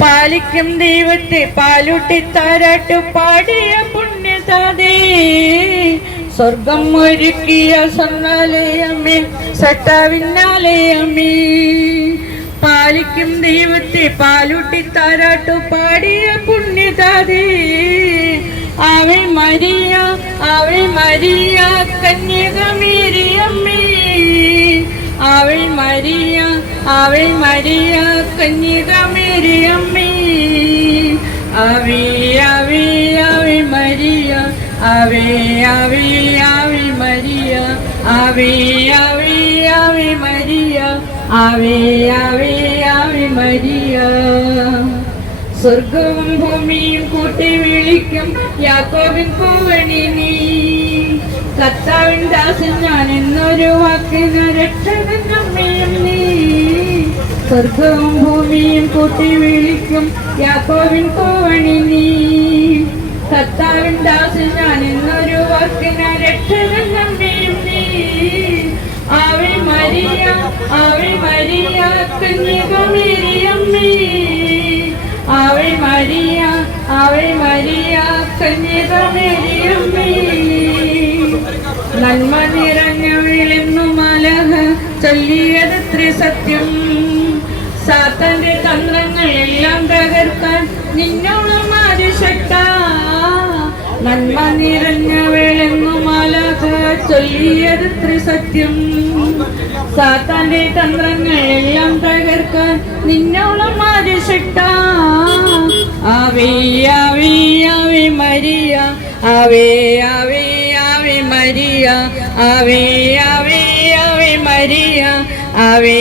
പാലിക്കും ദൈവത്തെ പാലൂട്ടി താരാട്ടു പാടിയ പുണ്യതാതേ സ്വർഗം ഒരുക്കിയ സ്വർണ്ണാലയമേ സട്ടാവിന്നാലയമേ പാലിക്കും ദൈവത്തെ പാലൂട്ടി താരാട്ടു പാടിയ പുണ്യതാതേ ആവേ മരിയ കന്യകമേരിയമ്മേ ആവേ മരിയ കന്യകമേരിയമ്മേ ആവേ ആവേ ആവേ മരിയ ആവേ ആവേ ആവേ മരിയ ആവേ ആവേ ആവേ മരിയ ആവേ ആവേ ആവേ മരിയ സ്വർഗവും ഭൂമിയും കൂട്ടി വിളിക്കും യാക്കോബിൻ പൂവണി നീ കർത്താവിൻ ദാസൻ ഞാൻ എന്നൊരു വാക്കിന് രക്ഷകൻ അമ്മയും നീ സ്വർഗവും ഭൂമിയും കൂട്ടി വിളിക്കും യാക്കോബിൻ പൂവണി നീ കർത്താവിൻ ദാസൻ ഞാൻ എന്നൊരു വാക്കിന് രക്ഷകൻ അമ്മയും നീ ആവേ മരിയ കന്യകമേരിയമ്മേ ആവേ മരിയ കന്യകമേരിയമ്മേ നന്മ നിറഞ്ഞവളെന്നു മലഹ ചൊല്ലിയതത്രേ സത്യം സാത്താന്റെ തന്ത്രങ്ങൾ എല്ലാം തകർക്കാൻ നിന്നോളം ആദിശക്ത നന്മ നിറഞ്ഞവളെന്നു മലഹ ചൊല്ലിയതത്രേ സത്യം സാത്താന്റെ തന്ത്രങ്ങൾ എല്ലാം തകർക്കാൻ നിന്നോളം ആദിശക്ത ആവേ ആവേ ആവേ മരിയ ആവേ ആവേ ആവേ മരിയ ആവേ ആവേ ആവേ മരിയ ആവേ